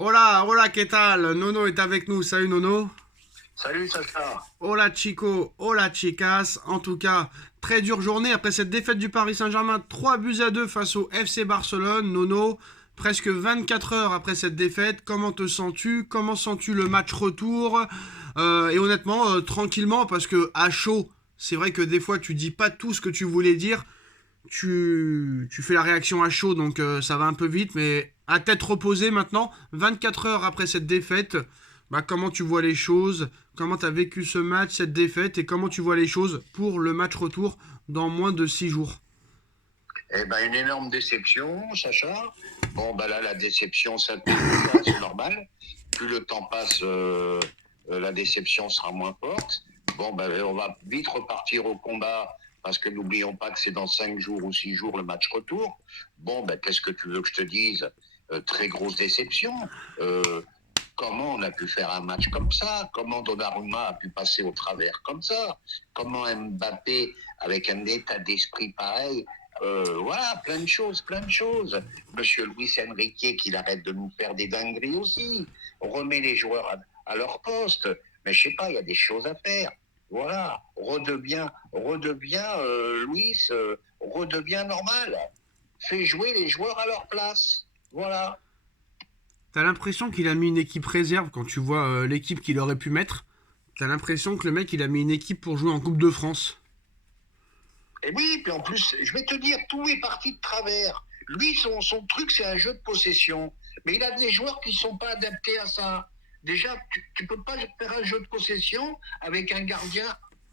Hola, hola, ¿qué tal? Nono est avec nous. Salut Nono. Salut Sacha. Hola Chico, hola chicas. En tout cas, très dure journée après cette défaite du Paris Saint-Germain. 3-2 face au FC Barcelone. Nono, presque 24 heures après cette défaite. Comment te sens-tu? Comment sens-tu le match retour? Et honnêtement, tranquillement, parce que à chaud, c'est vrai que des fois tu dis pas tout ce que tu voulais dire. Tu fais la réaction à chaud, donc ça va un peu vite, mais à tête reposée maintenant, 24 heures après cette défaite, bah, comment tu vois les choses, comment tu as vécu ce match, cette défaite, et comment tu vois les choses pour le match retour dans moins de 6 jours. Eh ben, une énorme déception, Sacha. Bon, ben là, la déception s'atténue, hein, c'est normal. Plus le temps passe, la déception sera moins forte. Bon, ben, on va vite repartir au combat parce que n'oublions pas que c'est dans 5 jours ou 6 jours le match retour. Bon, ben, qu'est-ce que tu veux que je te dise? Très grosse déception. Euh, Comment on a pu faire un match comme ça? Comment Donnarumma a pu passer au travers comme ça? Comment Mbappé, avec un état d'esprit pareil, voilà, plein de choses, plein de choses. Monsieur Luis Enrique, qu'il arrête de nous faire des dingueries aussi. On remet les joueurs à leur poste. Mais je sais pas, il y a des choses à faire. Voilà, redeviens, Luis, redeviens normal. Fais jouer les joueurs à leur place. Voilà. T'as l'impression qu'il a mis une équipe réserve quand tu vois l'équipe qu'il aurait pu mettre. T'as l'impression que le mec il a mis une équipe pour jouer en Coupe de France. Et oui, puis en plus, je vais te dire, tout est parti de travers. Lui, son truc, c'est un jeu de possession. Mais il a des joueurs qui ne sont pas adaptés à ça. Déjà, tu ne peux pas faire un jeu de possession avec un gardien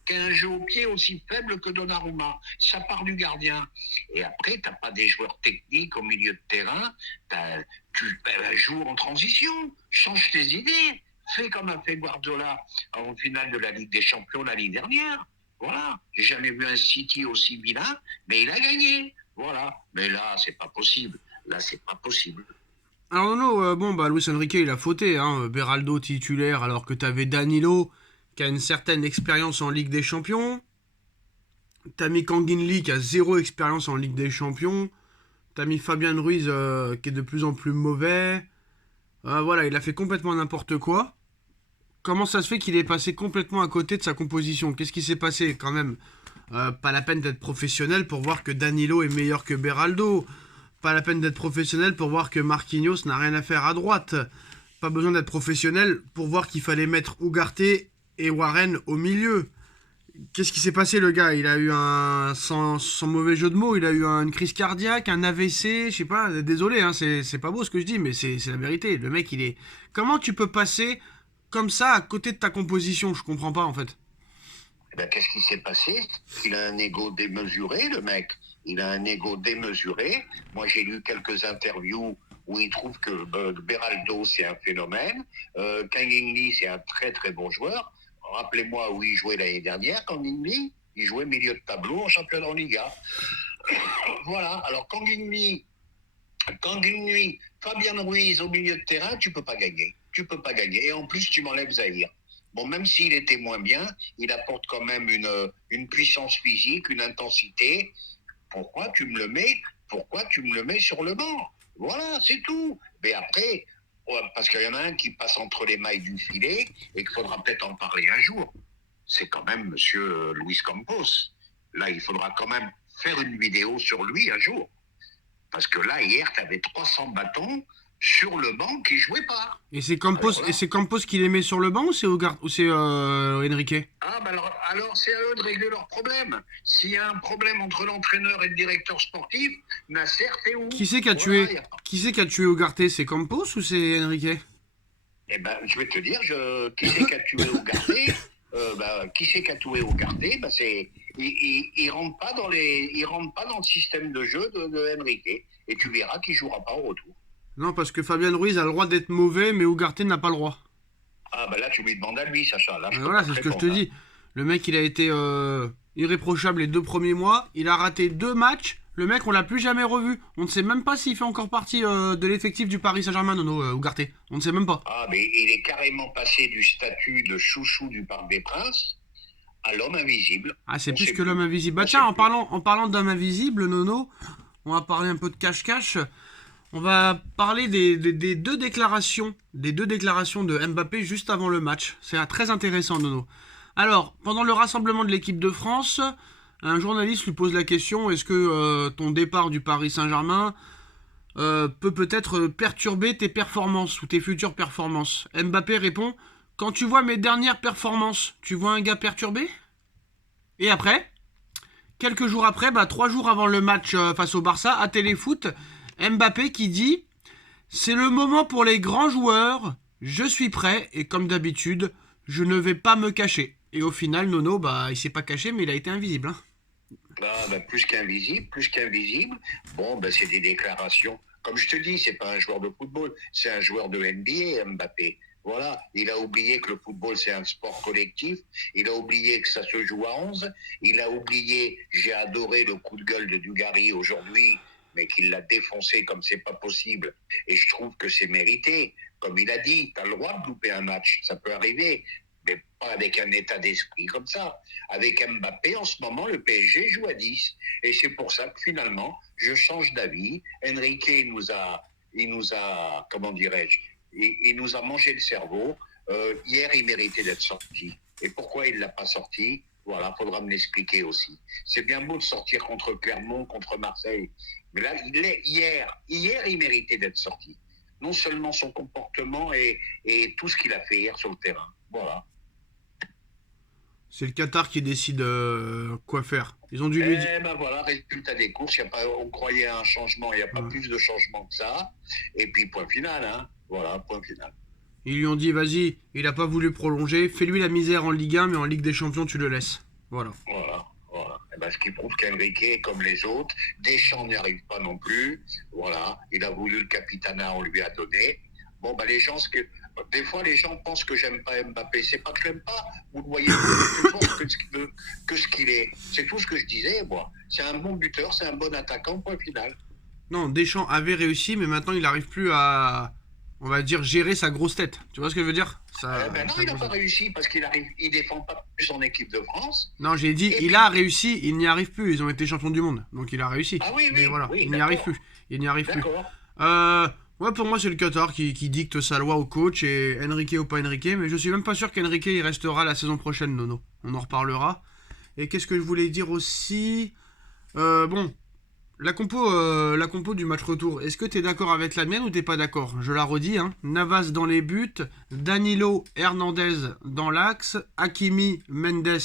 qui a un jeu au pied aussi faible que Donnarumma. Ça part du gardien. Et après, tu n'as pas des joueurs techniques au milieu de terrain. Tu joues en transition. Change tes idées. Fais comme a fait Guardiola en finale de la Ligue des Champions l'année dernière. Voilà, j'ai jamais vu un City aussi vilain, mais il a gagné. Voilà, mais là, c'est pas possible. Là, c'est pas possible. Alors non, bon bah Luis Enrique il a fauté, hein, Beraldo titulaire alors que t'avais Danilo qui a une certaine expérience en Ligue des Champions, t'as mis Kangin Lee qui a zéro expérience en Ligue des Champions, t'as mis Fabian Ruiz qui est de plus en plus mauvais, voilà il a fait complètement n'importe quoi. Comment ça se fait qu'il est passé complètement à côté de sa composition? Qu'est-ce qui s'est passé quand même? Pas la peine d'être professionnel pour voir que Danilo est meilleur que Beraldo. Pas la peine d'être professionnel pour voir que Marquinhos n'a rien à faire à droite. Pas besoin d'être professionnel pour voir qu'il fallait mettre Ugarte et Warren au milieu. Qu'est-ce qui s'est passé, le gars? Il a eu un. Sans mauvais jeu de mots, il a eu une crise cardiaque, un AVC, je sais pas, désolé, hein, c'est pas beau ce que je dis, mais c'est la vérité. Le mec, il est. Comment tu peux passer comme ça à côté de ta composition? Je comprends pas en fait. Eh ben, qu'est-ce qui s'est passé? Il a un ego démesuré, le mec. Il a un ego démesuré. Moi, j'ai lu quelques interviews où il trouve que Beraldo, c'est un phénomène. Kang Lee, c'est un très, très bon joueur. Rappelez-moi où il jouait l'année dernière, Kang Lee. Il jouait milieu de tableau en championnat en Liga. Voilà. Alors, Kang In-lee, Fabien Ruiz au milieu de terrain, tu peux pas gagner. Tu peux pas gagner. Et en plus, tu m'enlèves Zahir. Bon, même s'il était moins bien, il apporte quand même une puissance physique, une intensité. Pourquoi tu me le mets Pourquoi tu me le mets sur le banc? Voilà, c'est tout. Mais après, ouais, parce qu'il y en a un qui passe entre les mailles du filet et qu'il faudra peut-être en parler un jour. C'est quand même Monsieur Luis Campos. Là, il faudra quand même faire une vidéo sur lui un jour. Parce que là, hier, tu avais 300 bâtons sur le banc qui ne jouaient pas. Alors là, C'est Campos qui les met sur le banc ou c'est Enrique? alors c'est à eux de régler leurs problèmes. S'il y a un problème entre l'entraîneur et le directeur sportif, Nasser, c'est où? Qui c'est qui a Voilà, tué Qui c'est qui a tué Ugarte? C'est Campos ou c'est Enrique? eh ben, je vais te dire, qui c'est qui a tué Ougarté? Qui c'est qui a tué Ougarté? Il rentre pas il rentre pas dans le système de jeu de Enrique. Et tu verras qu'il jouera pas au retour. Non, parce que Fabian Ruiz a le droit d'être mauvais, mais Ugarte n'a pas le droit. Ah ben là, tu lui demandes à lui, Sacha. Là, je peux Voilà, pas c'est te ce que je te répondre, hein. dis. Le mec, il a été irréprochable les 2 premiers mois. Il a raté 2 matchs. Le mec, on l'a plus jamais revu. On ne sait même pas s'il fait encore partie de l'effectif du Paris Saint-Germain, Nono Ugarte. On ne sait même pas. Ah, mais il est carrément passé du statut de chouchou du Parc des Princes à l'homme invisible. Ah, c'est On plus sait que l'homme plus. invisible. Bah On tiens, sait plus. en parlant d'homme invisible, Nono, on va parler un peu de cache-cache. On va parler des deux déclarations, de Mbappé juste avant le match. C'est très intéressant, Nono. Alors, pendant le rassemblement de l'équipe de France, un journaliste lui pose la question, est-ce que ton départ du Paris Saint-Germain peut peut-être perturber tes performances ou tes futures performances? Mbappé répond, quand tu vois mes dernières performances, tu vois un gars perturbé? Et après, quelques jours après, 3 jours avant le match face au Barça, à Téléfoot, Mbappé qui dit, c'est le moment pour les grands joueurs, je suis prêt et comme d'habitude, je ne vais pas me cacher. Et au final, Nono, il s'est pas caché, mais il a été invisible. Hein. Plus qu'invisible, plus qu'invisible. Bon, c'est des déclarations. Comme je te dis, c'est pas un joueur de football, c'est un joueur de NBA, Mbappé. Voilà, il a oublié que le football, c'est un sport collectif. Il a oublié que ça se joue à 11. Il a oublié, j'ai adoré le coup de gueule de Dugarry aujourd'hui, mais qu'il l'a défoncé comme c'est pas possible. Et je trouve que c'est mérité. Comme il a dit, tu as le droit de louper un match, ça peut arriver, mais pas avec un état d'esprit comme ça. Avec Mbappé, en ce moment, le PSG joue à 10. Et c'est pour ça que finalement, je change d'avis. Enrique, il nous a comment dirais-je, il nous a mangé le cerveau. Hier, il méritait d'être sorti. Et pourquoi il ne l'a pas sorti? Voilà, il faudra me l'expliquer aussi. C'est bien beau de sortir contre Clermont, contre Marseille. Mais là, hier, il méritait d'être sorti. Non seulement son comportement et tout ce qu'il a fait hier sur le terrain. Voilà. C'est le Qatar qui décide quoi faire. Ils ont dû lui dire. Voilà, résultat des courses, on croyait à un changement, il n'y a pas plus de changement que ça. Et puis point final, hein. Voilà, point final. Ils lui ont dit, vas-y, il n'a pas voulu prolonger, fais-lui la misère en Ligue 1, mais en Ligue des Champions, tu le laisses. Voilà. Voilà. Ce qui prouve qu'Enrique, comme les autres, Deschamps n'y arrive pas non plus. Voilà, il a voulu le capitanat, on lui a donné. Bon, les gens, des fois, les gens pensent que j'aime pas Mbappé. C'est pas que j'aime pas. Vous le voyez plus fort que ce qu'il est. C'est tout ce que je disais, moi. C'est un bon buteur, c'est un bon attaquant, point final. Non, Deschamps avait réussi, mais maintenant, il n'arrive plus à, on va dire, gérer sa grosse tête. Tu vois ce que je veux dire? Non, il n'a pas réussi parce il défend pas plus son équipe de France. Non, j'ai dit, il a réussi, il n'y arrive plus. Ils ont été champions du monde, donc il a réussi. Ah oui, mais voilà, oui, il n'y arrive plus. Il n'y arrive plus. Ouais, pour moi, c'est le Qatar qui dicte sa loi au coach et Enrique ou pas Enrique, mais je suis même pas sûr qu'Enrique il restera la saison prochaine, Nono. On en reparlera. Et qu'est-ce que je voulais dire aussi? Bon, la compo du match retour, est-ce que t'es d'accord avec la mienne ou t'es pas d'accord? Je la redis, hein. Navas dans les buts, Danilo, Hernandez dans l'axe, Hakimi, Mendes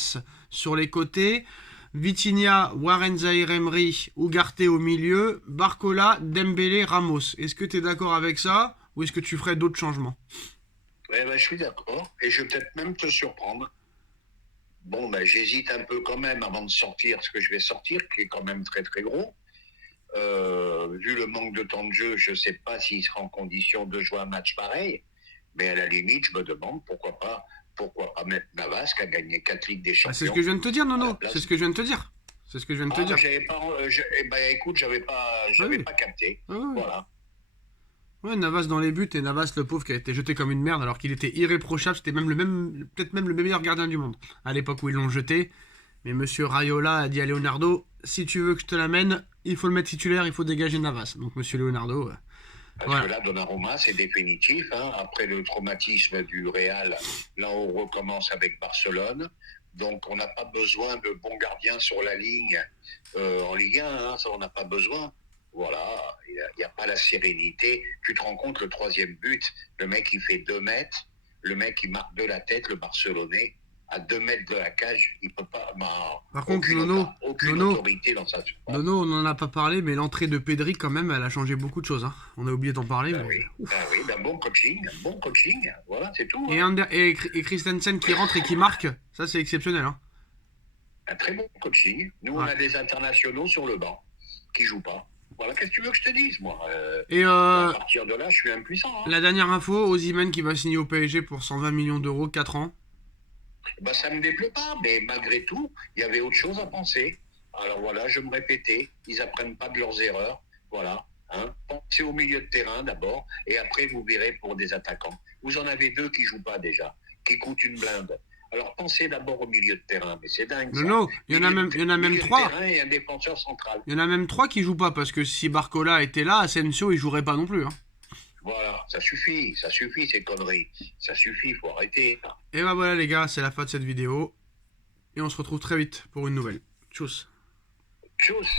sur les côtés, Vitinha, Warren Zaïre-Emery, Ugarte au milieu, Barcola, Dembélé, Ramos. Est-ce que t'es d'accord avec ça ou est-ce que tu ferais d'autres changements? Je suis d'accord et je vais peut-être même te surprendre. Bon, j'hésite un peu quand même avant de sortir ce que je vais sortir, qui est quand même très très gros. Vu le manque de temps de jeu, je ne sais pas s'il sera en condition de jouer un match pareil, mais à la limite, je me demande pourquoi pas mettre Navas qui a gagné 4 Ligues des Champions. C'est ce que je viens de te dire, Nono. C'est ce que je viens de te dire. Écoute, j'avais pas capté. Voilà. Ouais, Navas dans les buts et Navas le pauvre qui a été jeté comme une merde alors qu'il était irréprochable, c'était peut-être même le meilleur gardien du monde à l'époque où ils l'ont jeté. Mais monsieur Raiola a dit à Leonardo, si tu veux que je te l'amène, il faut le mettre titulaire, il faut dégager Navas. Donc monsieur Leonardo... Parce que là, Donnarumma, c'est définitif. Hein. Après le traumatisme du Real, là, on recommence avec Barcelone. Donc, on n'a pas besoin de bons gardiens sur la ligne en Ligue 1. Hein. Ça, on n'a pas besoin. Voilà, il n'y a pas la sérénité. Tu te rends compte, le troisième but, le mec, il fait 2 mètres. Le mec, il marque de la tête, le Barcelonais. À 2 mètres de la cage, il peut pas. Par contre, aucune autorité dans sa surface. Nono, on n'en a pas parlé, mais l'entrée de Pedri, quand même, elle a changé beaucoup de choses. Hein. On a oublié d'en parler. Bon coaching. Voilà, c'est tout. Et Christensen qui rentre et qui marque, ça c'est exceptionnel. Hein. Un très bon coaching. Nous, on a des internationaux sur le banc qui jouent pas. Voilà, qu'est-ce que tu veux que je te dise, moi à partir de là, je suis impuissant. Hein. La dernière info, Osimhen qui va signer au PSG pour 120 millions d'euros, 4 ans. Ça ne me déplaît pas, mais malgré tout, il y avait autre chose à penser. Alors voilà, je me répétais, ils n'apprennent pas de leurs erreurs. Voilà, hein. Pensez au milieu de terrain d'abord, et après vous verrez pour des attaquants. Vous en avez 2 qui ne jouent pas déjà, qui coûtent une blinde. Alors pensez d'abord au milieu de terrain, mais c'est dingue. Non, Ça. non, il y en a même Milieu de 3. terrain et un défenseur central. Il y en a même 3 qui jouent pas, parce que si Barcola était là, Asensio, il jouerait pas non plus. Hein. Voilà, ça suffit ces conneries. Ça suffit, faut arrêter. Et bah voilà les gars, c'est la fin de cette vidéo. Et on se retrouve très vite pour une nouvelle. Tchuss. Tchuss.